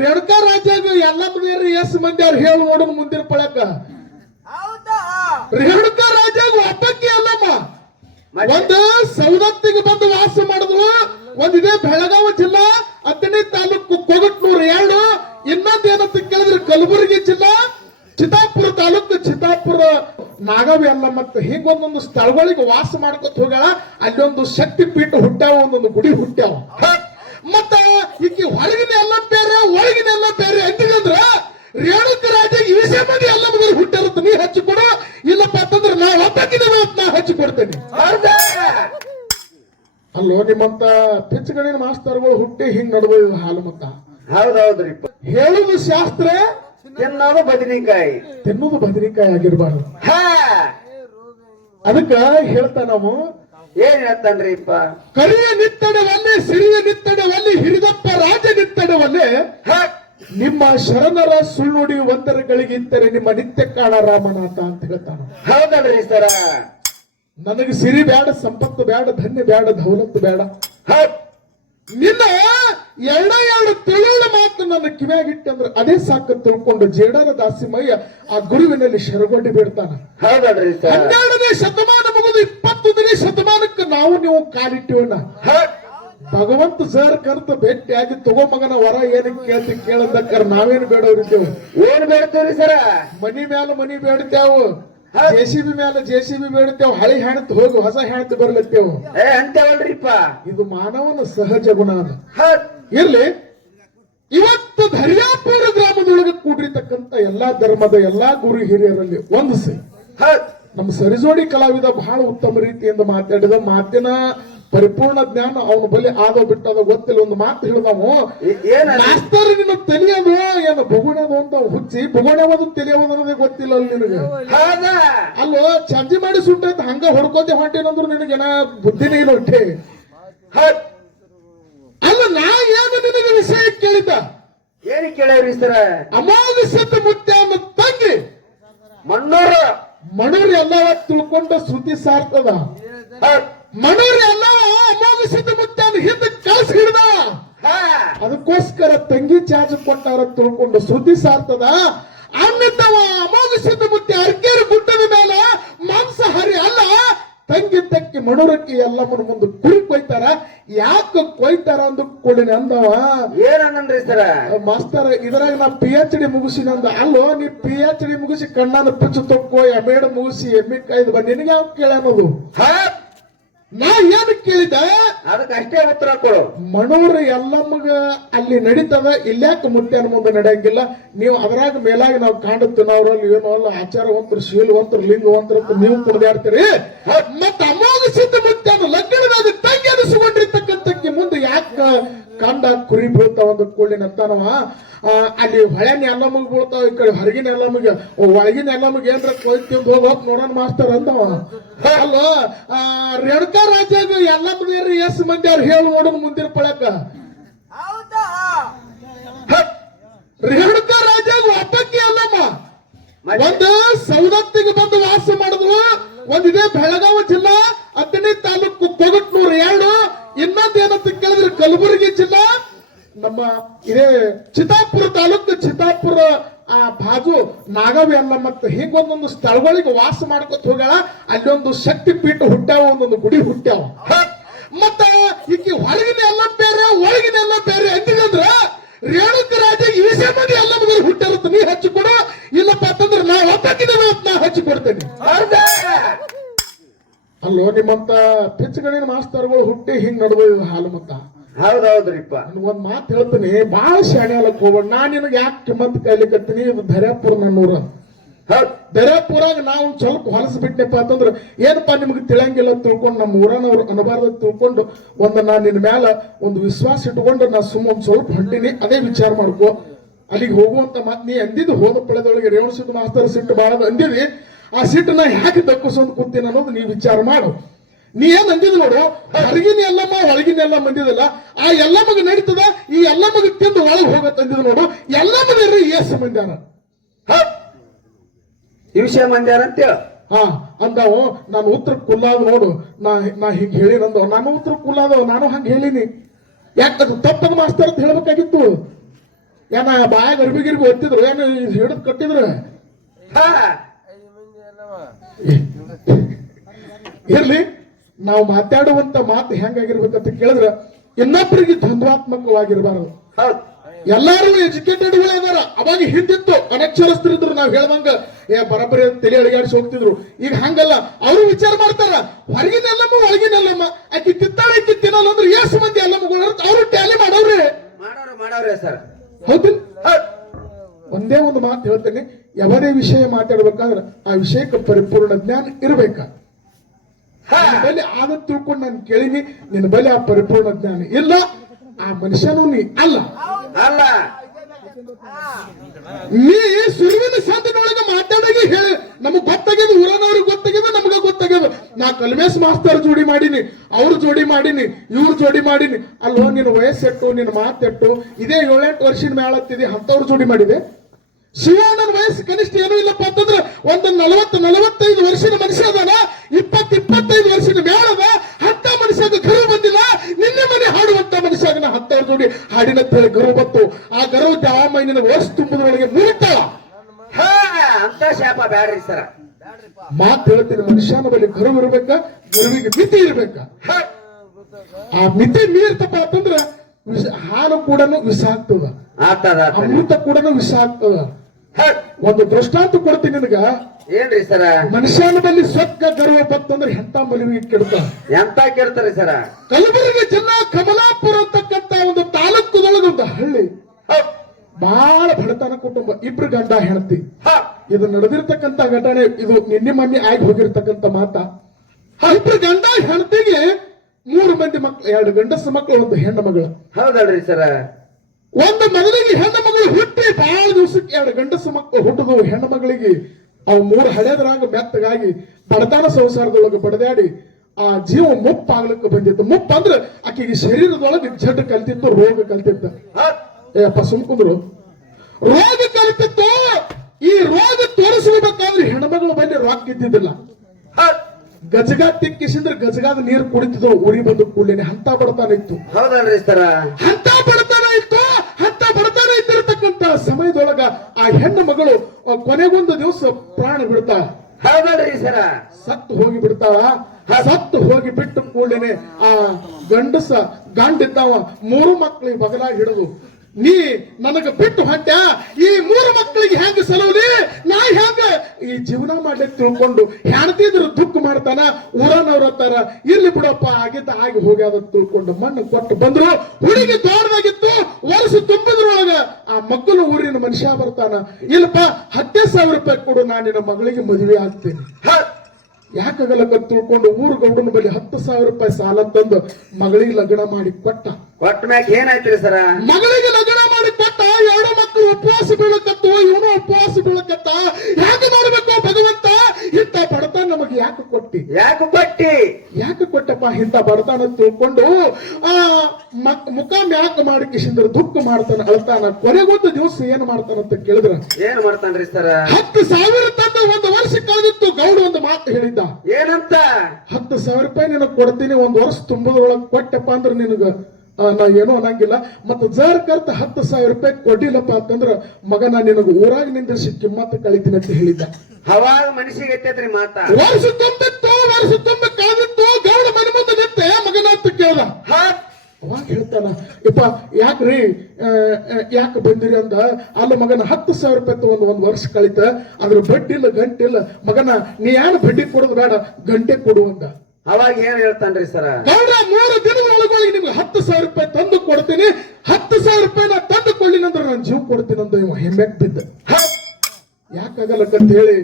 ರೇಣುಕಾ ರಾಜ್ಯಾಗ ಎಲ್ಲ ಮಂದಿ ಎಸ್ ಮಂದಿ ಅವ್ರು ಹೇಳಿ ನೋಡೋಣ ಮುಂದಿನ ಪಳಕ. ರೇಣುಕಾ ರಾಜ್ಯಾಗ ಒಬ್ಬಕ್ಕೆ ಅಲ್ಲಮ್ಮ? ಒಂದು ಸೌದತ್ತಿಗೆ ಬಂದು ವಾಸ ಮಾಡಿದ್ರು ಒಂದಿದೆ ಬೆಳಗಾವಿ ಜಿಲ್ಲಾ ಹತ್ತನೇ ತಾಲೂಕು ಕೊಗಟ್ನೂರ್ ಎರಡು. ಇನ್ನೊಂದ್ ಏನಂತ ಕೇಳಿದ್ರೆ ಕಲಬುರಗಿ ಜಿಲ್ಲಾ ಚಿತ್ತಾಪುರ ತಾಲೂಕು ಚಿತ್ತಾಪುರ. ನಾಗವಿ ಅಲ್ಲ ಮತ್ತೆ ಹಿಂಗೊಂದೊಂದು ಸ್ಥಳಗಳಿಗೆ ವಾಸ ಮಾಡ್ಕೊತ ಹೋಗ್ಯಾಳ ಅಲ್ಲೊಂದು ಒಂದು ಶಕ್ತಿ ಪೀಠ ಹುಟ್ಟಾವ ಒಂದೊಂದು ಗುಡಿ ಹುಟ್ಟ್ಯಾವ. ಮತ್ತ ಈಕೆ ಹೊರಗಿನ ಎಲ್ಲ ಎಲ್ಲ ಬೇರೆ ಅಂತಿದಂದ್ರ ರೇಣುಕ ರಾಜ ಇಳಿಸೆ ಮಂದಿ ಎಲ್ಲ ಮಗ ಹುಟ್ಟಿರುತ್ತೆ ನೀ ಹಚ್ಚಿಕೊಡು ಇಲ್ಲಪ್ಪ ಅಂತಂದ್ರೆ ನಾ ಒಬ್ಬಕ್ಕಿದ್ದೇವೆ ಅಂತ ನಾ ಹಚ್ಚಿ ಕೊಡ್ತೇನೆ. ಅಲ್ಲೋ ನಿಮ್ಮಂತ ಪಿಚ್ಚಗಳಿನ ಮಾಸ್ತರ್ಗಳು ಹುಟ್ಟಿ ಹಿಂಗ್ ನಡ್ಬೋದು ಹಾಲು ಮತ್ತ. ಹೌದೌದ್ರಿ. ಹೇಳುದು ಶಾಸ್ತ್ರ? ತಿನ್ನೋದು ಬದನೆಕಾಯಿ. ತಿನ್ನೋದು ಬದನೆಕಾಯಿ ಆಗಿರ್ಬಾರ್ದು. ಹಾ. ಅದಕ್ಕ ಹೇಳ್ತಾ ನಾವು ಏನ್ ಹೇಳ್ತಾನ್ರಿಪ್ಪ ಕರಿಯ ನಿತ್ತಡವಲ್ಲಿ ಸಿರಿಯ ನಿತ್ತಡವಲ್ಲಿ ಹಿರಿದಪ್ಪ ರಾಜ ನಿತ್ತಡವಲ್ಲಿ ಹ. ನಿಮ್ಮ ಶರಣರ ಸುಳ್ಳುಡಿ ಒಂದರಗಳಿಗಿಂತರೆ ನಿಮ್ಮ ನಿತ್ಯ ಕಾಣ ರಾಮನಾಥ ಅಂತ ಹೇಳ್ತಾನೆ. ಹೌದಲ್ರಿ ಸರ. ನನಗೆ ಸಿರಿ ಬೇಡ ಸಂಪತ್ತು ಬೇಡ ಧನ್ಯ ಬೇಡ ದೌಲತ್ತು ಬೇಡ ನಿನ್ನ ಎರಡ ಎರಡು ತಿಳಿದ ಮಾತು ನನ್ನ ಕಿವ್ಯಾಗಿಟ್ಟೆ ಅಂದ್ರೆ ಅದೇ ಸಾಕು ತಿಳ್ಕೊಂಡು ಜೇಡರ ದಾಸಿಮಯ್ಯ ಆ ಗುರುವಿನಲ್ಲಿ ಶರಗೊಂಡಿ ಬೀಳ್ತಾನ. ಹೌದಲ್ರಿ ಸರ. ಹನ್ನೆರಡನೇ ಶತಮಾನ ಮುಗಿದು ಇಪ್ಪತ್ತೊಂದನೇ ಶತಮಾನಕ್ಕೆ ನಾವು ನೀವು ಕಾಲಿಟ್ಟಿವಣ್ಣ. ಭಗವಂತ ಸರ್ ಕರ್ತ ಆಗಿ ತಗೋ ಮಗನ ವರ ಏನಕ್ಕೆ ಕೇಳ್ತಿ ಕೇಳದಕ್ಕ ನಾವೇನು ಬೇಡವ್ರಿದ್ದೇವು ಏನ್ ಬೇಡ್ತೇವ್ರಿ ಸರ? ಮನಿ ಮ್ಯಾಲ ಮನಿ ಬೇಡ್ತೇವು ಜೆಸಿಬಿ ಮ್ಯಾಲ ಜೆಸಿಬಿ ಬೇಡ್ತೇವು ಹಳಿ ಹೆಣತ್ ಹೋಗಿ ಹೊಸ ಹೆಣತ್ ಬರ್ಲತ್ತೇವು. ಏ ಅಂತೇವಲ್ರಿಪ್ಪ ಇದು ಮಾನವನ ಸಹಜ ಗುಣ ಅದ. ಇರ್ಲಿ ಇವತ್ತು ದರ್ಯಾಪುರ ಗ್ರಾಮದೊಳಗೆ ಕೂಡಿರ್ತಕ್ಕಂತ ಎಲ್ಲಾ ಧರ್ಮದ ಎಲ್ಲಾ ಗುರು ಹಿರಿಯರಲ್ಲಿ ಒಂದು ಸೈ ಹೌದ್. ನಮ್ಮ ಸರಿಜೋಡಿ ಕಲಾವಿದ ಬಹಳ ಉತ್ತಮ ರೀತಿಯಿಂದ ಮಾತಾಡಿದ ಮಾತಿನ ಪರಿಪೂರ್ಣ ಜ್ಞಾನ ಅವನ ಬಳಿ ಆಗೋ ಬಿಟ್ಟದ ಗೊತ್ತಿಲ್ಲ. ಒಂದು ಮಾತು ಹೇಳಿದವು ಮಾಸ್ತರ್ ನಿನ್ನ ತಿಳಿಯೋದು? ಏನು ಭುಗುಣದು ಅಂತ ಹುಚ್ಚಿ ಭುಗುಣವದು ತಿಳಿಯೋದು ಅನ್ನೋದೇ ಗೊತ್ತಿಲ್ಲ ಅಲ್ಲಿ ನಿನಗೆ. ಅಲ್ಲೋ ಚಂಜಿ ಮಾಡಿ ಸುಟ್ಟೈತ್ ಹಂಗ ಹೊಡ್ಕೋತೆ ಹೊಂಟೇನಂದ್ರು ನಿನಗೇನ ಬುದ್ಧಿನೇ ಇಲ್ಲ ಹೊಟ್ಟೆ ಅಲ್ಲ ನಾ ಏನು ನಿನಗೆ ವಿಷಯ ಕೇಳಿದ್ದ? ಏನು ಕೇಳವ್ರಿ ಸರ? ಅಮೋಘ ಸತ್ತ ಮುತ್ಯ ತಂಗಿ. ಮಣ್ಣೂರು. ಎಲ್ಲ ಎಲ್ಲವ ತಿಳ್ಕೊಂಡ ಶ್ರುತಿ ಸಾರ್ತದ ಹೌದ್ ಅಲ್ಲ ಎಲ್ಲವ ಅಮೋಘ ಸಿದ್ಧ ಮುತ್ಯ ಹಿಂದೆ ಕಾಸು ಹಿಡ್ದ. ಅದಕ್ಕೋಸ್ಕರ ತಂಗಿ ಚಾರ್ಜ್ ಕೊಟ್ಟಾರ ತಿಳ್ಕೊಂಡು ಸುದ್ದಿ ಸಾರ್ತದ? ಅನ್ನಿದ್ದವ ಅಮೋಘ ಸಿದ್ಧ ಮುತ್ತಿ ಅರ್ಕೇರಿ ಗುಡ್ಡದ ಮೇಲೆ ಮಾಂಸಾಹಾರಿ ಅಲ್ಲ? ತಂಗಿ ತಕ್ಕಿ ಮಣೂರಕ್ಕೆ ಎಲ್ಲಮ್ಮನ ಮುಂದೆ ಕುರಿ ಕೊಯ್ತಾರ. ಯಾಕೆ ಕೊಯ್ತಾರ ಅಂದ ಕೂಡಿನ ಅಂದವ ಏನ್ ಅನ್ನನ್ರಿ ಸರ? ಮಾಸ್ತರ ಇದ್ರಾಗ ನಾ ಪಿ ಎಚ್ ಡಿ ಮುಗಿಸಿನಂದ ಅಲ್ಲೋ ನೀ ಪಿ ಎಚ್ ಡಿ ಮುಗಿಸಿ ಕಣ್ಣಾನ ಪುಚ್ಚು ತೊಕ್ಕೋ ಎಂ ಎಡ್ ಮುಗಿಸಿ ಎಂ ಎ ಕಾಯ್ದು ಬಂದ್ ನಿನಗೆ ಯಾವ ಕೇಳನ್ನೋದು ಹೌದ್ ನಾ ಏನ್ ಕೇಳಿದ್ದ? ಅದಕ್ಕೆ ಅಷ್ಟೇ ಉತ್ತರ ಕೊಡು. ಮಣೂರು ಎಲ್ಲಮ್ಮಗ ಅಲ್ಲಿ ನಡೀತದ ಇಲ್ಯಾಕ ಮುತ್ಯಾನ ಮುಂದೆ ನಡೆಯಂಗಿಲ್ಲ? ನೀವು ಅದ್ರಾಗ ಮೇಲಾಗಿ ನಾವು ಕಾಣುತ್ತೆ ನಾವ್ರಲ್ಲಿ ಏನೋ ಅಲ್ಲ ಆಚಾರವಂತರು ಶೀಲವಂತರು ಲಿಂಗವಂತರು ಅಂತ ನೀವು ಕುಡಿದಾಡ್ತೀರಿ ಮತ್ತ ಅಮೋಘ ಸಿದ್ಧ ಮುತ್ಯಾನ ಲಗ್ನದಾಗ ತಂಗಿ ಅನಿಸಿಕೊಂಡಿರ್ತಕ್ಕಂಥಕ್ಕೆ ಮುಂದೆ ಯಾಕ ಕಾಂಡ ಕುರಿ ಬೀಳ್ತಾವ ಅಂದ ಕೂಡಲಿನ ಅಲ್ಲಿ ಹೊಳೆನ ಎಲ್ಲಮ್ಮಗ್ ಬೀಳ್ತಾವ ಈ ಕಡೆ ಹೊರಗಿನ ಎಲ್ಲಮ್ಮಗೆ ಒಳಗಿನ ಮುಗಿ ಏನ್ರ ಕೊಯ್ತಿಂದ ಹೋಗೋಕ್ ನೋಡೋಣ ಮಾಸ್ತರ್ ಅಂದವ. ಅಲ್ಲೋ ಆ, ರೇಣುಕಾ ರಾಜ್ಯಾಗ ಮುಗಿಯರಿ ಎಸ್ ಮಂದಿ ಅವ್ರು ಹೇಳಿ ನೋಡೋಣ ಮುಂದಿನ ಪಳಕ. ರೇಣುಕಾ ರಾಜ್ಯಾಗ ಒಬ್ಬಕ್ಕೆ ಅಲ್ಲಮ್ಮ? ಒಂದು ಸೌದತ್ತಿಗೆ ಬಂದು ವಾಸ ಮಾಡಿದ್ರು ಒಂದಿದೆ ಬೆಳಗಾವಿ ಜಿಲ್ಲಾ ಹತ್ತನೇ ತಾಲೂಕು ಕೊಗಟ್ನೂರು ಎರಡು ಇನ್ನೊಂದು ಏನಂತ ಕೇಳಿದ್ರೆ ಕಲಬುರಗಿ ಜಿಲ್ಲಾ ನಮ್ಮ ಇದೇ ಚಿತ್ತಾಪುರ ತಾಲೂಕು ಚಿತ್ತಾಪುರ ಆ ಬಾಜು ನಾಗವಿ ಅಲ್ಲ ಮತ್ತೆ ಹಿಂಗೊಂದೊಂದು ಸ್ಥಳಗಳಿಗೆ ವಾಸ ಮಾಡ್ಕೊತ ಹೋಗ್ಯಾಳ ಅಲ್ಲೊಂದು ಶಕ್ತಿ ಪೀಠ ಹುಟ್ಟ್ಯಾವ ಒಂದೊಂದು ಗುಡಿ ಹುಟ್ಟ್ಯಾವ. ಮತ್ತ ಈಕಿ ಹೊರಗಿನ ಎಲ್ಲ ಬೇರೆ ಒಳಗಿನ ಎಲ್ಲ ಬೇರೆ ಅಂತಿದಂದ್ರ ರೇಣುಕ ರಾಜ ಈಸೆ ಮಂದಿ ಎಲ್ಲ ಮಗರು ಹುಟ್ಟಿರುತ್ತೆ ನೀ ಹಚ್ಚಿಕೊಡು. ಇಲ್ಲಪ್ಪ ಅಂತಂದ್ರೆ ನಾ ಒಬ್ಬಕ್ಕಿದ್ದೇವೆ ಅಂತ ನಾ ಹೌದಾ? ಅಲ್ಲೋ ನಿಮ್ಮಂತ ಪಿಚ್ಚಗಳಿನ ಮಾಸ್ತರ್ಗಳು ಹುಟ್ಟಿ ಹಿಂಗ್ ನಡ್ಬೋದು ಹಾಲು ಮತ್ತ? ಹೌದೌದ್ರಿಪ್ಪ. ಒಂದ್ ಮಾತು ಹೇಳ್ತೀನಿ ಬಹಳ ಶಾಣೆ ಹೋಗೋಣ ಹೋಗ್ಬೇಡ. ನಾ ನಿನಗೆ ಯಾಕೆ ಕಿಮ್ಮತ್ ಕೈಲಿಕತ್ತೀನಿ ಇದು ಧರ್ಯಾಪುರ ನನ್ನೂರ. ದರ್ಯಾಪುರಾಗ ನಾವು ಸ್ವಲ್ಪ ಹೊಲಸ್ ಬಿಟ್ಟೆಪ್ಪ ಅಂತಂದ್ರೆ ಏನಪ್ಪ ನಿಮ್ಗೆ ತಿಳಂಗಿಲ್ಲ ಅಂತ ತಿಳ್ಕೊಂಡು ನಮ್ಮ ಊರನವ್ರು ಅನುಭವ ತಿಳ್ಕೊಂಡು ಒಂದು ನಾ ನಿನ್ನ ಮ್ಯಾಲ ಒಂದು ವಿಶ್ವಾಸ ಇಟ್ಕೊಂಡು ನಾ ಸುಮ್ಮ ಒಂದು ಸ್ವಲ್ಪ ಹೊಂಟಿನಿ ಅದೇ ವಿಚಾರ ಮಾಡ್ಕೋ. ಅಲ್ಲಿಗೆ ಹೋಗುವಂತ ಮಾತ್ ನೀ ಅಂದಿದ್ದು ಹೋದ ಪಳೆದೊಳಗೆ ರೇವಣ ಸಿಟ್ಟು ಮಾಸ್ತರ ಸಿಟ್ಟು ಬಾಳದ ಅಂದಿದಿ. ಆ ಸಿಟ್ಟನ್ನ ಯಾಕೆ ದಕ್ಕಿಸೋದು ಕೂತೀನಿ ಅನ್ನೋದು ನೀ ವಿಚಾರ ಮಾಡು. ನೀ ಏನ್ ಅಂದಿದ್ ನೋಡು? ಹೊರಗಿನ ಎಲ್ಲಮ್ಮ ಒಳಗಿನ ಎಲ್ಲ ಮಂದಿದಲ್ಲ ಆ ಎಲ್ಲಮ್ಮಗ ನಡೀತದ? ಈ ಎಲ್ಲಮ್ಮಗ ತಿಂದು ಒಳಗೆ ಹೋಗತ್ ಅಂದಿದ್ ನೋಡು. ಎಲ್ಲಮ್ಮದ್ರಿ ಏಸ್ ಮಂದ್ಯಾನ. ಹೌದ್ ಈ ವಿಷಯ ಮಂದ್ಯಾರ ಅಂತೇಳ ಹಾ ಅಂದವು ನಾನು ಉತ್ತರ ಕುಲ್ಲಾದ ನೋಡು. ನಾ ನಾ ಹಿಂಗ್ ಹೇಳಿನಂದ ನಾನು ಉತ್ತರ ಕುಲ್ಲಾದವ ನಾನು ಹಂಗ ಹೇಳಿನಿ. ಯಾಕದು ತಪ್ಪದ ಮಾಸ್ತರ್ ಅಂತ ಹೇಳ್ಬೇಕಾಗಿತ್ತು. ಏನ ಬಾಯಾಗ ಅರ್ಬಿಗಿರ್ಬಿ ಒತ್ತಿದ್ರು ಏನ ಹಿಡಿದು ಕಟ್ಟಿದ್ರು? ಹಾ. ಇರ್ಲಿ. ನಾವು ಮಾತಾಡುವಂತ ಮಾತು ಹೆಂಗಾಗಿರ್ಬೇಕಂತ ಕೇಳಿದ್ರೆ ಇನ್ನೊಬ್ಬರಿಗೆ ದ್ವಂದ್ವಾತ್ಮಕವಾಗಿರಬಾರದು. ಎಲ್ಲಾರು ಎಜುಕೇಟೆಡ್ ಇದಾರ. ಅವಾಗ ಹಿಂದಿತ್ತು. ಅನಕ್ಷರಸ್ಥರಿದ್ರು ನಾವ್ ಹೇಳ್ದಂಗ ಏ ಬರಬರಿ ತಲೆ ಅಡಿಗಾಡಿಸಿ ಹೋಗ್ತಿದ್ರು. ಈಗ ಹಂಗಲ್ಲ. ಅವರು ವಿಚಾರ ಮಾಡ್ತಾರ. ಹೊರಗಿನ ಎಲ್ಲಮ್ಮ ಒಳಗಿನ ಎಲ್ಲಮ್ಮ ಆಕಿ ತಿತ್ತಾಳೆ ಆಕಿ ತಿನ್ನಲ್ಲ ಅಂದ್ರೆ ಎಸ್ ಮಂದಿ ಎಲ್ಲಮ್ಮಗಳು ಅವರು ಟ್ಯಾಲಿ ಮಾಡವ್ರಿ. ಹೌದ್ರಿ ಸರ್. ಹೌದಿಲ್ಲ ಒಂದೇ ಒಂದು ಮಾತು ಹೇಳ್ತೇನೆ. ಯಾವುದೇ ವಿಷಯ ಮಾತಾಡ್ಬೇಕಾದ್ರೆ ಆ ವಿಷಯಕ್ಕೆ ಪರಿಪೂರ್ಣ ಜ್ಞಾನ ಇರ್ಬೇಕ? ಬಳಿ ಆದ ತಿಳ್ಕೊಂಡು ನಾನು ಕೇಳಿನಿ ನಿನ್ನ ಬಲಿ ಆ ಪರಿಪೂರ್ಣ ಜ್ಞಾನ ಇಲ್ಲ ಆ ಮನುಷ್ಯನೂ ನೀ ಅಲ್ಲ. ಅಲ್ಲ. ನೀ ಸುರುವಿನ ಸಂದಿನೊಳಗೆ ಮಾತಾಡೋಗಿ ಹೇಳಿ ನಮಗ್ ಗೊತ್ತಾಗ್ಯದ ಊರನವ್ರಿಗೆ ಗೊತ್ತಾಗ್ಯದ ನಮ್ಗ ಗೊತ್ತಾಗ್ಯದ. ನಾ ಕಲ್ಮೇಶ್ ಮಾಸ್ತರ್ ಜೋಡಿ ಮಾಡೀನಿ ಅವ್ರ ಜೋಡಿ ಮಾಡೀನಿ ಇವ್ರ ಜೋಡಿ ಮಾಡೀನಿ. ಅಲ್ಲೋ ನಿನ್ನ ವಯಸ್ಸೆಟ್ಟು ನಿನ್ನ ಮಾತೆಟ್ಟು ಇದೇ ಏಳೆಂಟು ವರ್ಷದ ಮೇಳತ್ತಿದೆ ಅಂತವ್ರ ಜೋಡಿ ಮಾಡಿದೆ? ಶಿವಣ್ಣನ ವಯಸ್ಸು ಕನಿಷ್ಠ ಏನೂ ಇಲ್ಲಪ್ಪ ಅಂತಂದ್ರೆ ಒಂದು ನಲವತ್ತು ನಲವತ್ತೈದು ವರ್ಷದ ಮನುಷ್ಯ ಅದಾನ ಇಪ್ಪತ್ತು ಇಪ್ಪತ್ತೈದು ವರ್ಷದ ಮೇಳದ ಹತ್ತ ಮನುಷ್ಯದ ಗರು ಬಂದಿಲ್ಲ ನಿನ್ನೆ ಮನೆ ಹಾಡುವಂತ ಮನುಷ್ಯನ ಹತ್ತಾರು ಜೋಡಿ ಹಾಡಿನ ಹೇಳಿ ಗರು ಬಂತು. ಆ ಗರು ದಾಮಯ್ಯನ ವರ್ಷ ತುಂಬುದ್ರೊಳಗೆ ಮುರುತ್ತಾಳ ಹಾ ಅಂತ ಶಾಪ ಬ್ಯಾಡ್ರಿ ಸರ. ಮಾತು ಹೇಳ್ತೀನಿ ಮನುಷ್ಯನ ಬಳಿ ಗರು ಇರ್ಬೇಕ ಗರುವಿಗೆ ಮಿತಿ ಇರ್ಬೇಕ. ಆ ಮಿತಿ ಮೀರ್ತಪ್ಪ ಅಂತಂದ್ರ ಹಾಲು ಕೂಡ ವಿಷ ಆಗ್ತದ. ಅಮೃತ ಕೂಡ ವಿಷ ಆಗ್ತದ. ಒಂದು ದೃಷ್ಟಾಂತ ಕೊಡ್ತೀನಿ ನಿನಗ. ಏನ್ರಿ ಸರ? ಮನುಷ್ಯನ ಸ್ವಕ್ಕ ಸ್ವರ್ಗ ಗರ್ವ ಬತ್ತಂದ್ರೆ ಎಂತ ಮಲಿವಿ ಕೆಡ್ತ ಎಂತ ಕೇಳ್ತಾರೆ ಸರ? ಕಲಬುರಗಿ ಜಿಲ್ಲಾ ಕಮಲಾಪುರ ಅಂತಕ್ಕಂತ ಒಂದು ತಾಲೂಕದೊಳಗೆ ಒಂದು ಹಳ್ಳಿ. ಬಹಳ ಬಡತನ ಕುಟುಂಬ ಇಬ್ರು ಗಂಡ ಹೆಂಡತಿ. ಹೌದ್ ಇದು ನಡೆದಿರ್ತಕ್ಕಂತ ಘಟನೆ ಇದು ನಿನ್ನೆ ಮೊನ್ನೆ ಆಗಿ ಹೋಗಿರ್ತಕ್ಕಂತ ಮಾತ. ಇಬ್ರು ಗಂಡ ಹೆಂಡತಿಗೆ ಮೂರು ಮಂದಿ ಮಕ್ಳು ಎರಡು ಗಂಡಸ ಮಕ್ಕಳು ಒಂದು ಹೆಣ್ಣು ಮಗಳು. ಹೌದಲ್ರಿ ಸರ. ಒಂದು ಮಗಳಿಗೆ ಹೆಣ್ಣು ಮಗಳು ಹುಟ್ಟಿ ಬಹಳ ದಿವಸಕ್ಕೆ ಎರಡು ಗಂಡಸ ಮಕ್ಕಳು ಹುಟ್ಟಿದವು. ಹೆಣ್ಣು ಮಗಳಿಗೆ ಅವು ಮೂರು ಹಳೆಯದ್ರಾಗ ಮೆತ್ತಗಾಗಿ ಬಡತನ ಸಂಸಾರದೊಳಗೆ ಬಡದಾಡಿ ಆ ಜೀವ ಮುಪ್ಪಾಗ್ಲಿಕ್ಕೆ ಬಂದಿತ್ತು. ಮುಪ್ಪ ಅಂದ್ರೆ ಆಕೆಗೆ ಶರೀರದೊಳಗೆ ಜಡ್ ಕಲ್ತಿತ್ತು ರೋಗ ಕಲ್ತಿತ್ತು. ಏಪ್ಪ ಸುಮ್ಕುಂದ್ರು ರೋಗ ಕಲ್ತಿತ್ತು. ಈ ರೋಗ ತೋರಿಸ್ಬೇಕಾದ್ರೆ ಹೆಣ್ಮಗಳು ಬನ್ನಿ ರಾಕ್ ಇದ್ದಿದ್ದಿಲ್ಲ ಗಜಗ ತಿಕ್ಕಿಸಿದ್ರೆ ಗಜಗಾದ ನೀರು ಕುಡಿತಿದ್ರು ಉರಿ ಬಂದು ಕೂಡಲೇನೆ ಹಂತ ಬಡತನ ಇತ್ತು. ಹೌದಲ್ರಿ ಸರ ಅಂತ ಬಡತನ ಇದ್ದಿರತಕ್ಕಂತ ಸಮಯದೊಳಗ ಆ ಹೆಣ್ಣು ಮಗಳು ಕೊನೆಗೊಂದು ದಿವಸ ಪ್ರಾಣ ಬಿಡ್ತಾಳ ಹೌದಲ್ರಿ ಸರ. ಸತ್ತು ಹೋಗಿ ಬಿಡ್ತಾಳ ಸತ್ತು ಹೋಗಿ ಬಿಟ್ಟು ಕೂಡಲೇನೆ ಆ ಗಂಡಸ ಗಂಡಿದ್ದಾವ ಮೂರು ಮಕ್ಕಳಿಗೆ ಬಗಲಾಗಿ ಹಿಡಿದು ನೀ ನನಗ ಬಿಟ್ಟು ಹೊಂಟ ಈ ಮೂರು ಮಕ್ಕಳಿಗೆ ಹೆಂಗ ಸಲುವಲಿ ನಾ? ಹೆಂಗ? ಈ ಜೀವನ ಮಾಡ್ಲಿಕ್ಕೆ ತಿಳ್ಕೊಂಡು ಹೆಣ್ತಿದ್ರು ದುಃಖ ಮಾಡ್ತಾನ ಊರನವ್ರ ಹತ್ತಾರ ಇಲ್ಲಿ ಬಿಡಪ್ಪ ಆಗಿದ್ದ ಆಗಿ ಹೋಗ್ಯಾದ ತಿಳ್ಕೊಂಡು ಮಣ್ಣು ಕೊಟ್ಟು ಬಂದ್ರು ಹುಡುಗಿ ದೊಡ್ಡದಾಗಿತ್ತು ವರ್ಷ ತುಂಬಿದ್ರೊಳಗ ಆ ಮಕ್ಕಳು ಊರಿನ ಮನುಷ್ಯ ಬರ್ತಾನ ಇಲ್ಲಪ್ಪ ಹತ್ತೇ ಸಾವಿರ ರೂಪಾಯಿ ಕೊಡು ನಾನು ನಿನ್ನ ಮಗಳಿಗೆ ಮದುವೆ ಆಗ್ತೇನೆ. ಯಾಕಾಗಲ್ಲ ತಿಳ್ಕೊಂಡು ಊರು ಗೌಡನ ಬಳಿ ಹತ್ತು ಸಾವಿರ ರೂಪಾಯಿ ಸಾಲ ತಂದು ಮಗಳಿಗೆ ಲಗ್ನ ಮಾಡಿ ಕೊಟ್ಟ. ಕೊಟ್ಟ ಮ್ಯಾಗ ಏನಾಯ್ತ್ರಿ ಸರ? ಮಗಳಿಗೆ ಲಗ್ನ ಮಾಡಿ ಕೊಟ್ಟ ಎರಡು ಮಕ್ಕಳು ಉಪವಾಸ ಬೀಳಕತ್ತು ಇವನು ಉಪವಾಸ ಬೀಳಕತ್ತ ಯಾಕೆ ಮಾಡಬೇಕು ಭಗವಂತ? ಇಂಥ ಬಡತನ ನಮಗೆ ಯಾಕೆ ಕೊಟ್ಟಿ? ಯಾಕೆ ಕೊಟ್ಟಿ? ಯಾಕೆ ಕೊಟ್ಟಪ್ಪ ಇಂಥ ಬಡತನ ತಿಳ್ಕೊಂಡು? ಆ ಮುಖ ಮ್ಯಾಕ್ ಮಾಡಿ ಕಿಶಿಂದ್ರ ದುಃಖ ಮಾಡ್ತಾನ ಅಳ್ತಾನ. ಕೊನೆಗೊಂದು ದಿವಸ ಏನ್ ಮಾಡ್ತಾನಂತ ಕೇಳಿದ್ರ? ಏನ್ ಮಾಡ್ತಾನ್ರಿ ಸರ್? ಹತ್ತು ಸಾವಿರ ತಂದ ಒಂದು ವರ್ಷ ಕಳೆದಿತ್ತು ಗೌಡ ಒಂದು ಮಾತು ಹೇಳಿದ್ದ. ಏನಂತ? ಹತ್ತು ಸಾವಿರ ರೂಪಾಯಿ ನಿನಗೆ ಕೊಡ್ತೀನಿ ಒಂದು ವರ್ಷ ತುಂಬದೊಳಗೆ ಕೊಟ್ಟಪ್ಪ ಅಂದ್ರೆ ನಿನಗ ನಾ ಏನೋ ಅನ್ನಂಗಿಲ್ಲ. ಮತ್ತೆ ಜರ್ ಕರ್ತ ಹತ್ತು ಸಾವಿರ ರೂಪಾಯಿ ಕೊಡ್ಲಿಲ್ಲಪ್ಪ ಅಂತಂದ್ರ ಮಗನ ನಿನಗ ಊರಾಗ ನಿಂದ್ರಿಸಿ ಕಿಮ್ಮತ್ತ ಕಳಿತೀನಿ ಅಂತ ಹೇಳಿದ್ದ. ಅವಾಗ ಮನಸ್ಸಿಗೆ ಎತ್ತೈತ್ರಿ ಮಾತ. ವರ್ಷ ತುಂಬಿತ್ತು ವರ್ಷ ತುಂಬ ಕಾದಿತ್ತು ಗೌಡ ಮನೆ ಮುಂದೆ ನಿಂತೆ ಮಗನ ಅಂತ ಕೇಳ್ದ. ಅವಾಗ ಹೇಳ್ತಾನ ಇಪ್ಪ ಯಾಕ್ರಿ ಯಾಕೆ ಬಂದಿರಿ ಅಂದ? ಅಲ್ಲ ಮಗನ ಹತ್ತು ಸಾವಿರ ರೂಪಾಯಿ ತಗೊಂಡು ಒಂದ್ ವರ್ಷ ಕಳಿತ ಅದ್ರ ಬಡ್ಡಿ ಇಲ್ಲ ಗಂಟೆ ಇಲ್ಲ ಮಗನ ನೀ ಯಾರು ಬಡ್ಡಿ ಕೊಡೋದು ಬೇಡ ಗಂಟೆ ಕೊಡು ಅಂದ. ಅವಾಗ ಏನ್ ಹೇಳ್ತಾನ್ರಿ ಸರ? ಮೂರು ಮೂರು ದಿನಗಳೊಳಗೊಳಗೆ ನಿಮ್ಗೆ ಹತ್ತು ಸಾವಿರ ರೂಪಾಯಿ ತಂದು ಕೊಡ್ತೀನಿ. ಹತ್ತು ಸಾವಿರ ರೂಪಾಯಿ ನಾ ತಂದು ಕೊಡ್ಲಿಲ್ಲ ಅಂದ್ರೆ ನಾನು ಜೀವ ಕೊಡ್ತೀನಿ ಅಂತ ಹೆಮ್ಮೆ ಬಿದ್ದ. ಬಿದ್ದ ಅಂತ ಹೇಳಿ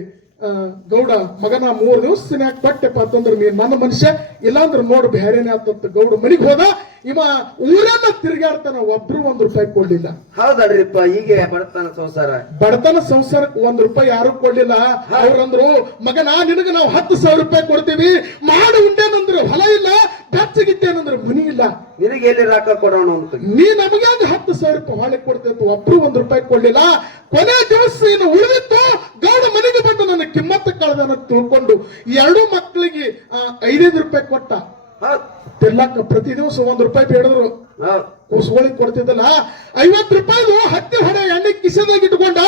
ಗೌಡ ಮಗನ ಮೂರು ದಿವಸ ಯಾಕೆ ಕೊಟ್ಟೆಪ್ಪ ಅಂತಂದ್ರೆ ನೀನ್ ನನ್ನ ಮನುಷ್ಯ ಇಲ್ಲಾಂದ್ರೆ ನೋಡು ಬೇರೆನೇ ಆತಂತ ಗೌಡ ಮನಿಗ್ ಹೋದ ಇವ ಊರನ್ನ ತಿರ್ಗಾಡ್ತಾನ ಒಬ್ರು ಒಂದ್ ರೂಪಾಯಿ ಕೊಡ್ಲಿಲ್ಲ. ಹೌದಲ್ರಿಪ್ಪ ಹೀಗೆ ಬಡತನ ಸಂಸಾರ. ಬಡತನ ಸಂಸಾರಕ್ಕೆ ಒಂದ್ ರೂಪಾಯಿ ಯಾರು ಕೊಡ್ಲಿಲ್ಲ. ಅವ್ರಂದ್ರು ಮಗನ ನಿನಗ ನಾವು ಹತ್ತು ಸಾವಿರ ರೂಪಾಯಿ ಕೊಡ್ತೀವಿ ಮಾಡು ಉಂಡೇನಂದ್ರು ಹೊಲ ಇಲ್ಲ ಬೆಚ್ಚಗಿತ್ತೇನಂದ್ರೆ ಮನಿ ಇಲ್ಲ. ನಿನಗೆ ಎಲ್ಲಿ ರಾಕ ಕೊಡೋಣ ಅಂತ. ನೀ ಒಂದು ಹತ್ತು ಸಾವಿರ ರೂಪಾಯಿ ಹಾಳೆ ಕೊಡ್ತಿತ್ತು ಒಬ್ರು ಒಂದ್ ರೂಪಾಯಿ ಕೊಡ್ಲಿಲ್ಲ. ಕೊನೆ ದಿವಸ ಇನ್ನು ಉಳಿದಿತ್ತು ಗೌಡ ಮನೆಗೆ ಬಂದು ನನ್ನ ಕಿಮ್ಮತ್ತ ಕಳೆದ ತಿಳ್ಕೊಂಡು ಎರಡು ಮಕ್ಕಳಿಗೆ ಐದೈದು ರೂಪಾಯಿ ಕೊಟ್ಟ. ತಿರ್ಲಾಕ ಪ್ರತಿ ದಿವಸ ಒಂದ್ ರೂಪಾಯಿ ಬೇಡಿದ್ರು ಕೂಸುಗಳಿಗೆ ಕೊಡ್ತಿದ್ದಲ್ಲ ಐವತ್ತು ರೂಪಾಯಿ ಹತ್ತಿ ಹೊಡೆ ಎಣ್ಣೆ ಕಿಸೆದಾಗ ಇಟ್ಕೊಂಡ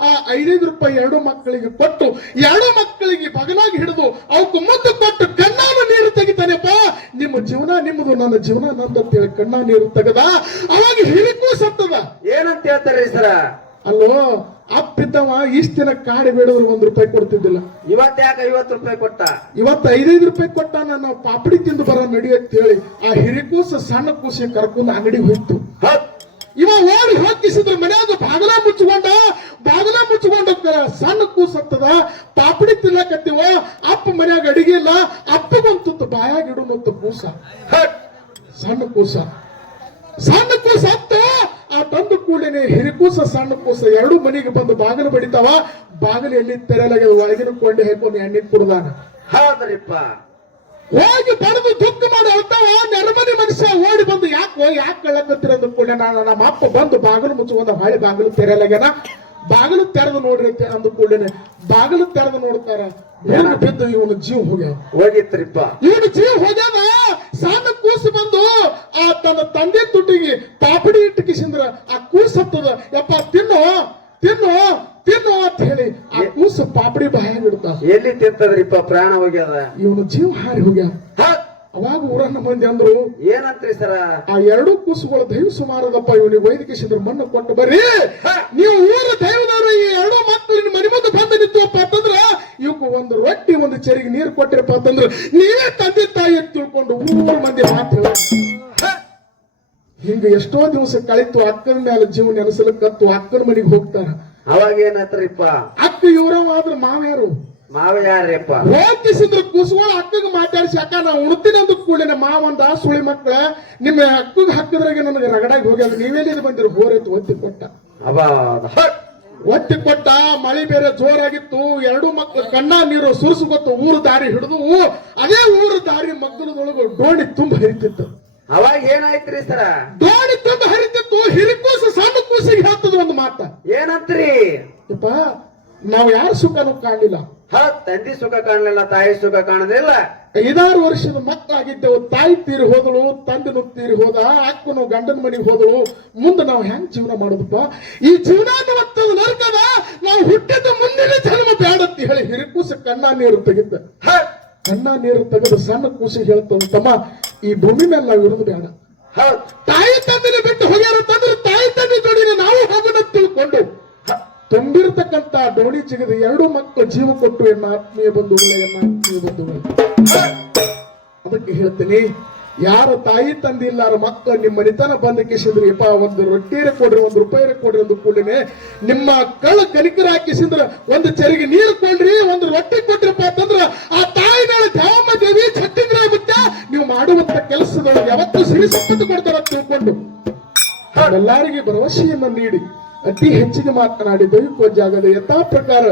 ಆ ಐದೈದು ರೂಪಾಯಿ ಎರಡು ಮಕ್ಕಳಿಗೆ ಕೊಟ್ಟು ಎರಡು ಮಕ್ಕಳಿಗೆ ಬಗಲಾಗಿ ಹಿಡಿದು ಅವಕ್ಕೆ ಮುದ್ದು ಕೊಟ್ಟು ಕಣ್ಣಾನು ನೀರು ತೆಗಿತಾನೆಪ್ಪ. ನಿಮ್ಮ ಜೀವನ ನಿಮ್ಮದು ನನ್ನ ಜೀವನ ನಂದು ಅಂತೇಳಿ ಕಣ್ಣ ನೀರು ತೆಗದ ಅವಾಗ ಹಿರಿಕೂ ಸತ್ತದ. ಏನಂತ ಹೇಳ್ತಾರೆ ಸರ? ಅಲ್ಲೋ ಅಪ್ಪಿದ್ದವ ಇಷ್ಟ ದಿನ ಕಾಡಿ ಬೇಡವರು ಒಂದ್ ರೂಪಾಯಿ ಕೊಡ್ತಿದ್ದಿಲ್ಲ. ಇವತ್ ಯಾಕೆ ಐವತ್ತು ರೂಪಾಯಿ ಕೊಟ್ಟ? ಇವತ್ತು ಐದೈದು ರೂಪಾಯಿ ಕೊಟ್ಟ ನಾನು ಪಾಪಡಿ ತಿಂದು ಬರ ನಡಿ ಅಂತ ಹೇಳಿ ಆ ಹಿರಿಕೂಸ ಸಣ್ಣ ಕೂಸಿ ಕರ್ಕೊಂಡು ಅಂಗಡಿ ಹೋಯ್ತು. ಇವ ಓಡಿ ಹೋಗಿಸಿದ್ರ ಮನೆಯಾಗ ಬಾಗಲ ಮುಚ್ಕೊಂಡ ಬಾಗಲ ಮುಚ್ಕೊಂಡ ಸಣ್ಣ ಕೂಸತ್ತದ ಪಾಪಡಿ ತಿನ್ನಕತ್ತೀವ ಅಪ್ಪ ಮನ್ಯಾಗ ಅಡಿಗೆ ಇಲ್ಲ ಅಪ್ಪಗೊಂತು ಬಾಯಾಗ ಇಡುನಂತ ಕೂಸ. ಸಣ್ಣ ಕೂಸ. ಸಣ್ಣ ಕೂಸ ಅತ್ತ ಆ ತಂದು ಕೂಡಲೇ ಹಿರಿಕೂಸ ಸಣ್ಣ ಕೂಸ ಎರಡು ಮನೆಗೆ ಬಂದು ಬಾಗಿಲು ಬಡಿತಾವ. ಬಾಗಿಲು ಎಲ್ಲಿ ತೆರೆಯಲಾಗ ಒಳಗಿನ ಕೊಂಡೆ ಹೇಳ್ಕೊಂಡು ಎಣ್ಣೆ ಕುಡ್ದಾನ. ಹೌದ್ರಿಪ್ಪ. ಹೋಗಿ ಬಡದು ದುಃಖ ಮಾಡಿ ಅಳ್ತಾವ ನೆರಮನೆ ಮನುಷ್ಯ ಓಡಿ ಬಂದು ಯಾಕೆ ಯಾಕೆ ಕಳ್ಳಕತ್ತಿರ ಅಂದ ಕೂಡ ನಾನು ನಮ್ಮ ಅಪ್ಪ ಬಂದು ಬಾಗಿಲು ಮುಚ್ಚುವಂತ ಹಳೆ ಬಾಗಿಲು ತೆರೆಯಲಾಗ್ಯಾನ ಬಾಗಿಲು ತೆರೆದು ನೋಡ್ರಿ ಅಂತ ಅಂದ ಕೂಡಲೇ. ಬಾಗಿಲು ತೆರೆದು ನೋಡ್ತಾರ ಏನ ಬಿದ್ದು ಇವನು ಜೀವ ಹೋಗ್ಯಾವ? ಹೋಗಿತ್ರಿಪ್ಪ ಇವನು ಜೀವ ಹೋಗ್ಯಾವ? ಸಣ್ಣ ಕೂಸು ಬಂದು ಆ ತನ್ನ ತಂದೆ ತುಟಿಗೆ ಪಾಪಡಿ ಇಟ್ಟು ಕಿಸಿಂದ್ರ ಆ ಕೂಸು ಹತ್ತದ. ಯಪ್ಪ ತಿನ್ನು ತಿನ್ನು ತಿನ್ನು ಅಂತ ಹೇಳಿ ಆ ಕೂಸು ಪಾಪಡಿ ಬಾಯಾಗ ಇಡ್ತಾವ. ಎಲ್ಲಿ ತಿಂತದ್ರಿಪ್ಪ? ಪ್ರಾಣ ಹೋಗ್ಯಾದ ಇವನು ಜೀವ ಹಾರಿ ಹೋಗ್ಯಾವ. ಅವಾಗ ಊರನ್ನ ಮಂದಿ ಅಂದ್ರು ಏನಂತ್ರಿ ಸರ? ಆ ಎರಡು ಕೂಸುಗಳು ದೈವ ಸುಮಾರದಪ್ಪ ಇವನಿಗೆ ವೈದ್ಯಕೇಶಿದ್ರ ಮಣ್ಣು ಕೊಟ್ಟು ಬರ್ರಿ. ನೀವು ಊರ ದೈವದವರು ಈ ಎರಡು ಮಕ್ಕಳು ಮನೆ ಮುಂದೆ ಬಂದು ನಿಂತುವಪ್ಪ ಅಂತಂದ್ರ ಇವಕ್ಕೆ ಒಂದು ರೊಟ್ಟಿ ಒಂದು ಚೆರಿಗೆ ನೀರು ಕೊಟ್ಟಿರಪ್ಪ ಅಂತಂದ್ರ. ನೀವೇ ತಂದೆ ತಾಯಿ ಅಂತ ತಿಳ್ಕೊಂಡು ಊರ ಮಂದಿ ಮಾತು ಹಿಂಗ ಎಷ್ಟೋ ದಿವಸ ಕಳಿತು ಅಕ್ಕನ ಮೇಲೆ ಜೀವ ನೆನೆಸಲಕ್ಕತ್ತು ಅಕ್ಕನ ಮನೆಗೆ ಹೋಗ್ತಾರ. ಅವಾಗ ಏನತ್ರಿಪ್ಪ ಅಕ್ಕ ಇವ್ರವ ಆದ್ರ ಮಾವ್ಯಾರು? ಮಾವ ಯಾರ್ರಿಪ್ಪ? ಹೋಗಿಸಿದ್ರು ಕೂಸುಗಳು ಅಕ್ಕಗೆ ಮಾತಾಡಿಸಿ ಅಕ್ಕ ನಾ ಉಣ್ತೀನಿ ಅಂದ ಕೂಡಲೇ ಮಾವಂದ ಸುಳಿ ಮಕ್ಕಳ ನಿಮ್ಮ ಅಕ್ಕಗೆ ಹಾಕಿದ್ರಾಗೆ ನನಗೆ ರಗಡಾಗಿ ಹೋಗ್ಯಾದ ನೀವೇನಿದು ಬಂದಿರು? ಹೋರೆತ್ತು ಒತ್ತಿ ಕೊಟ್ಟ ಒತ್ತಿ ಕೊಟ್ಟ ಮಳಿ ಬೇರೆ ಜೋರಾಗಿತ್ತು ಎರಡು ಮಕ್ಕಳು ಕಣ್ಣ ನೀರು ಸುರಿಸುಗೊತ್ತು ಊರು ದಾರಿ ಹಿಡಿದು ಅದೇ ಊರು ದಾರಿ ಮಗ್ಗಲದೊಳಗೆ ಡೋಣಿ ತುಂಬ ಹರಿತಿತ್ತು. ಅವಾಗ ಏನಾಯ್ತ್ರಿ ಸರ ಡೋಣಿ ತುಂಬ ಹರಿತಿತ್ತು ಹಿರಿಕೂಸು ಸಣ್ಣ ಕೂಸಿಗೆ ಹೇಳ್ತದ ಒಂದು ಮಾತ. ಏನಂತ್ರಿ? ನಾವು ಯಾರು ಸುಖನೂ ಕಾಣಲಿಲ್ಲ. ಹೌದ್ ತಂದಿ ಸುಖ ಕಾಣಲಿಲ್ಲ ತಾಯಿ ಸುಖ ಕಾಣದಿಲ್ಲ ಐದಾರು ವರ್ಷದ ಮಕ್ಕಳಾಗಿದ್ದೆವು ತಾಯಿ ತೀರಿ ಹೋದಳು ತಂದೆನು ತೀರಿ ಹೋದ ಅಕ್ಕನು ಗಂಡನ ಮನೆಗೆ ಹೋದಳು. ಮುಂದೆ ನಾವು ಹೆಂಗ್ ಜೀವನ ಮಾಡೋದಪ್ಪ? ಈ ಜೀವನ ನರ್ಕದ ನಾವು ಹುಟ್ಟಿದ ಮುಂದಿನ ಜನ್ಮ ಬೇಡತ್ತಿ ಹೇಳಿ ಹಿರಿಕೂಸ ಕಣ್ಣ ನೀರು ತೆಗೆದ ಕಣ್ಣ ನೀರು ತೆಗೆದು ಸಣ್ಣ ಕೂಸಿ ಹೇಳ್ತದ ತಮ್ಮ ಈ ಭೂಮಿ ಮೇಲೆ ನಾವು ಇರೋದು ಬೇಡ ತಾಯಿ ತಂದಿನ ಬಿಟ್ಟು ಹೋಗ್ಯಾರ ತಂದ್ರೆ ತಾಯಿ ತಂದೆ ಜೋಡಿನ ನಾವು ಹೋಗೋಣ ತಿಳ್ಕೊಂಡು ತುಂಬಿರ್ತಕ್ಕಂತ ದೋಣಿ ಚಿಗದ ಎರಡು ಮಕ್ಕಳು ಜೀವ ಕೊಟ್ಟು ಎನ್ನ ಆತ್ಮೀಯ ಬಂಧುಗಳೇ, ಎನ್ನ ಆತ್ಮೀಯ ಬಂಧುಗಳೇ. ಅದಕ್ಕೆ ಹೇಳ್ತೀನಿ, ಯಾರ ತಾಯಿ ತಂದಿಲ್ಲಾರ ಮಕ್ಕಳು ನಿಮ್ಮ ನಿತನ ಬಂದ ಕಿಸಿದ್ರೆ, ಯಪ್ಪ, ಒಂದು ರೊಟ್ಟಿರೆ ಕೊಡ್ರಿ, ಒಂದು ರೂಪಾಯಿ ಕೊಡ್ರಿ ಒಂದು ಕೂಡಲೇ ನಿಮ್ಮ ಕಳ್ಳ ಕಲಿಕರ ಹಾಕಿಸಿದ್ರ ಒಂದು ಚರಿಗೆ ನೀರು ಕೊಡ್ರಿ, ಒಂದು ರೊಟ್ಟಿ ಕೊಟ್ರಪ್ಪ ಅಂತಂದ್ರ ಆ ತಾಯಿ ಮೇಲೆ ದೇವಮ್ಮ ದೇವಿ ಚಟ್ಟಿದ್ರೆ ಬಿಟ್ಟ, ನೀವು ಮಾಡುವಂತ ಕೆಲಸದೊಳಗೆ ಯಾವತ್ತೂ ಸಿರಿ ಸಂಪತ್ತು ಕೊಡ್ತಾರ ತಿಳ್ಕೊಂಡು. ಎಲ್ಲರಿಗೆ ಭರವಸೆಯನ್ನು ನೀಡಿ. ಅತಿ ಹೆಚ್ಚಿಗೆ ಮಾತನಾಡಿ ದೈವಿಕ ಜಾಗದ ಯಥಾ ಪ್ರಕಾರ.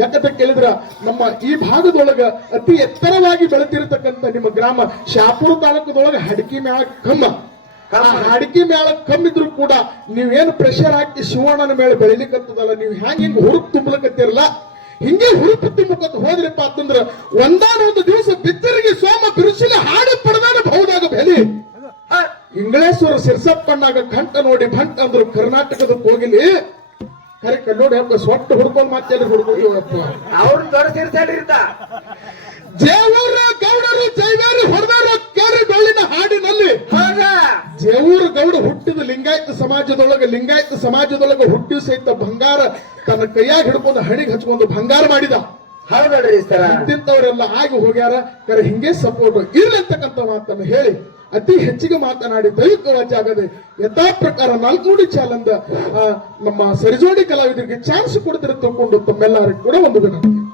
ಯಾಕಂತ ಕೇಳಿದ್ರ ನಮ್ಮ ಈ ಭಾಗದೊಳಗ ಅತಿ ಎತ್ತರವಾಗಿ ಬೆಳೆತಿರತಕ್ಕಂತ ನಿಮ್ಮ ಗ್ರಾಮ ಶಾಪುರ ತಾಲೂಕದೊಳಗ ಹಡಕಿ ಮ್ಯಾಳ ಕಮ್ಮ. ಆ ಹಡಕಿ ಮೇಳ ಕಮ್ಮಿದ್ರು ಕೂಡ ನೀವೇನು ಪ್ರೆಷರ್ ಹಾಕಿ ಶಿವಣ್ಣನ ಮೇಲೆ ಬೆಳಿಲಿಕ್ಕತ್ತದಲ್ಲ ನೀವು ಹ್ಯಾಂಗ ಹಿಂಗ್ ಹುರುಪ್ ತುಂಬಲಕತ್ತಿರಲ್ಲ? ಹಿಂಗೆ ಹುರುಪು ತುಂಬಕಂತ ಹೋದ್ರಪ್ಪ ಅಂತಂದ್ರ ಒಂದಾನೊಂದು ದಿವಸ ಬಿತ್ತರಿಗೆ ಸೋಮ ಬಿರುಸಿನ ಹಾಡು ಪಡೆದಾನ ಬಹುದಾಗ ಬೆಲೆ ಹೌದ್ ಇಂಗಳೇಶ್ವರ ಸಿರ್ಸಪ್ಪಣ್ಣಾಗ ಕಂಟ ನೋಡಿ ಭಂಟ ಅಂದ್ರು ಕರ್ನಾಟಕದ ಹೋಗಿಲಿ ಕರೆ ನೋಡಿ ಹಬ್ಬ ಸೊಟ್ಟ ಹುಡ್ಕೊಂಡ್ ಮತ್ತೆ ಹುಡುಗಿ ಅವ್ರು ದೊಡ್ಡ ಜೇವೂರ ಗೌಡರು ಜೈವೇರಿ ಹೊಡೆದಾರು ಕೇರಿ ಡೊಳ್ಳಿನ ಹಾಡಿನಲ್ಲಿ. ಜೇವೂರು ಗೌಡ ಹುಟ್ಟಿದ ಲಿಂಗಾಯತ ಸಮಾಜದೊಳಗೆ ಲಿಂಗಾಯತ ಸಮಾಜದೊಳಗೆ ಹುಟ್ಟಿ ಸಹಿತ ಬಂಗಾರ ತನ್ನ ಕೈಯಾಗ ಹಿಡ್ಕೊಂಡು ಹಣಿಗೆ ಹಚ್ಕೊಂಡು ಬಂಗಾರ ಮಾಡಿದ. ಹೌದಲ್ರಿ ಸರ. ಇಂತಿಂತವರೆಲ್ಲ ಆಗಿ ಹೋಗ್ಯಾರ. ಕರೆ ಹಿಂಗೆ ಸಪೋರ್ಟ್ ಇರ್ಲಂತಕ್ಕಂಥ ಮಾತನ್ನು ಹೇಳಿ. ಅತಿ ಹೆಚ್ಚಿಗೆ ಮಾತನಾಡಿ ದೈವಿಕ ಆಗದೆ ಯಥಾ ಪ್ರಕಾರ ನಾಲ್ಕುಡಿ ಚಾಲಂದ ನಮ್ಮ ಸರಿಜೋಡಿ ಕಲಾವಿದರಿಗೆ ಚಾನ್ಸ್ ಕೊಡ್ತಿರ ತಗೊಂಡು ತಮ್ಮೆಲ್ಲರಿಗೂ ಕೂಡ ಒಂದು ವಿನಂತಿ